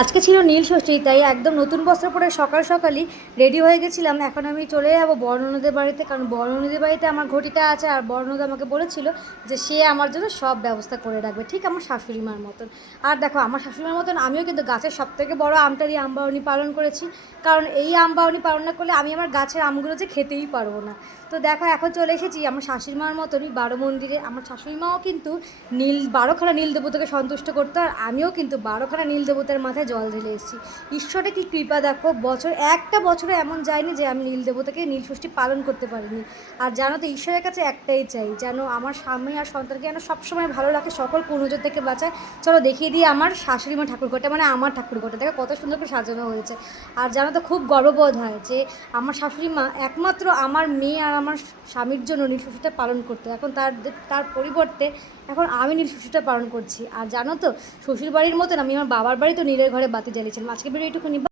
আজকে ছিল নীল ষষ্ঠী, তাই একদম নতুন বস্ত্র পরে সকাল সকালই রেডি হয়ে গেছিলাম। এখন আমি চলে যাবো বর্ণনদের বাড়িতে, কারণ বর্ণনদের বাড়িতে আমার ঘটিটা আছে। আর বর্ণনদ আমাকে বলেছিল যে সে আমার জন্য সব ব্যবস্থা করে রাখবে, ঠিক আমার শাশুড়ি মার মতন। আর দেখো, আমার শাশুড়ি মার মতন আমিও কিন্তু গাছের সবথেকে বড় আমটারই আম বাওনি পালন করেছি। কারণ এই আম বাওনি পালন না করলে আমি আমার গাছের আমগুলো যে খেতেই পারবো না। তো দেখো, এখন চলে এসেছি আমার শাশুড়ি মার মতনই বারো মন্দিরে। আমার শাশুড়ি মাও কিন্তু বারোখানা নীল দেবতাকে সন্তুষ্ট করতো, আর আমিও কিন্তু বারোখানা নীল দেবতার মাথায় জল ঢেলে এসেছি। ঈশ্বরের কি কৃপা দেখো, একটা বছরে এমন যায়নি যে আমি নীল দেবতাকে নীল ষষ্ঠী পালন করতে পারিনি। আর জানো তো, ঈশ্বরের কাছে একটাই চাই, যেন আমার স্বামী আর সন্তানকে যেন সবসময় ভালো রাখে, সকল কুনজর থেকে বাঁচায়। চলো দেখিয়ে দিই আমার শাশুড়ি মা ঠাকুরঘরটা, মানে আমার ঠাকুরঘরটা দেখো কত সুন্দর করে সাজানো হয়েছে। আর জানো তো, খুব গর্ববোধ হয় যে আমার শাশুড়ি মা একমাত্র আমার মেয়ে আর আমার স্বামীর জন্য নীল ষষ্ঠীটা পালন করতো। এখন তার পরিবর্তে এখন আমি নীল ষষ্ঠীটা পালন করছি। আর জানো তো, শ্বশুর বাড়ির মতন আমি আমার বাবার বাড়ি তো নীলের ঘরে বাতি জ্বালিয়েছিলাম। আজকে ভিডিও এইটুকুনি।